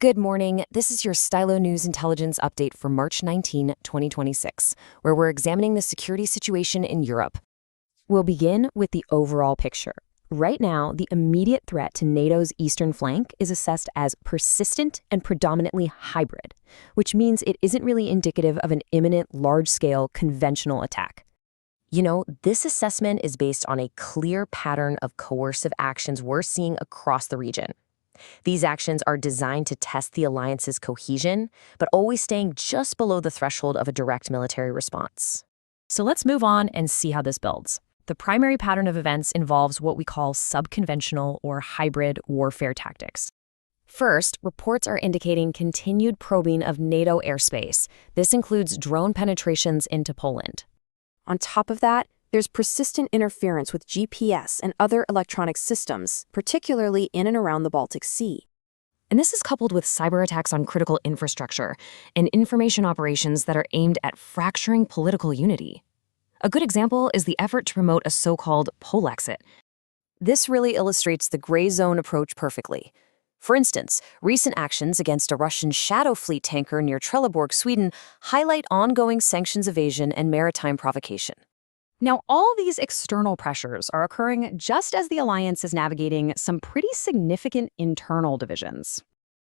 Good morning. This is your Stylo News Intelligence update for March 19, 2026, where we're examining the security situation in Europe. We'll begin with the overall picture. Right now, the immediate threat to NATO's eastern flank is assessed as persistent and predominantly hybrid, which means it isn't really indicative of an imminent, large-scale, conventional attack. This assessment is based on a clear pattern of coercive actions we're seeing across the region. These actions are designed to test the alliance's cohesion, but always staying just below the threshold of a direct military response. So let's move on and see how this builds. The primary pattern of events involves what we call subconventional or hybrid warfare tactics. First, reports are indicating continued probing of NATO airspace. This includes drone penetrations into Poland. On top of that, there's persistent interference with GPS and other electronic systems, particularly in and around the Baltic Sea. And this is coupled with cyber attacks on critical infrastructure and information operations that are aimed at fracturing political unity. A good example is the effort to promote a so-called Polexit. This really illustrates the gray zone approach perfectly. For instance, recent actions against a Russian Shadow Fleet tanker near Trelleborg, Sweden, highlight ongoing sanctions evasion and maritime provocation. Now, all these external pressures are occurring just as the alliance is navigating some pretty significant internal divisions.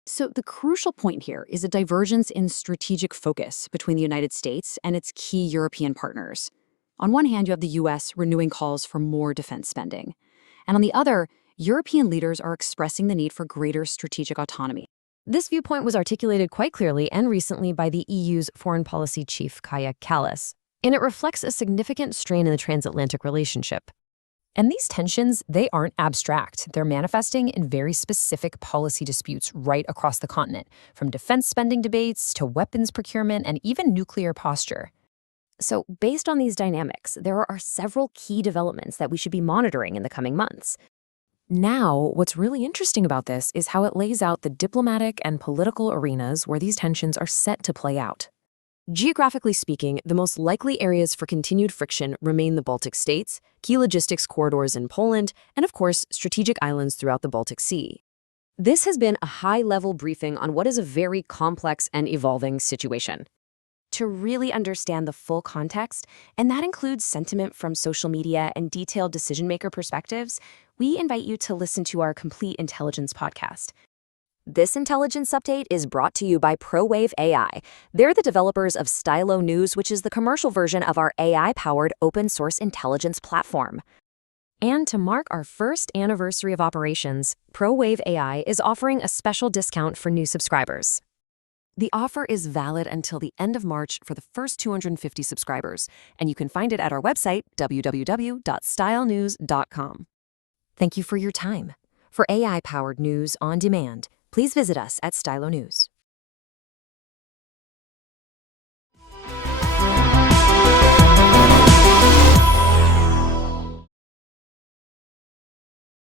So the crucial point here is a divergence in strategic focus between the United States and its key European partners. On one hand, you have the US renewing calls for more defense spending. And on the other, European leaders are expressing the need for greater strategic autonomy. This viewpoint was articulated quite clearly and recently by the EU's foreign policy chief, Kaja Kallas, and it reflects a significant strain in the transatlantic relationship. And these tensions, they aren't abstract. They're manifesting in very specific policy disputes right across the continent, from defense spending debates to weapons procurement and even nuclear posture. So based on these dynamics, there are several key developments that we should be monitoring in the coming months. Now, what's really interesting about this is how it lays out the diplomatic and political arenas where these tensions are set to play out. Geographically speaking, the most likely areas for continued friction remain the Baltic states, key logistics corridors in Poland, and of course, strategic islands throughout the Baltic Sea. This has been a high-level briefing on what is a very complex and evolving situation. To really understand the full context, and that includes sentiment from social media and detailed decision-maker perspectives, we invite you to listen to our Complete Intelligence podcast. This intelligence update is brought to you by ProWave AI. They're the developers of Stylo News, which is the commercial version of our AI-powered open-source intelligence platform. And to mark our first anniversary of operations, ProWave AI is offering a special discount for new subscribers. The offer is valid until the end of March for the first 250 subscribers, and you can find it at our website, www.stylenews.com. Thank you for your time. For AI-powered news on demand, please visit us at Stylo News.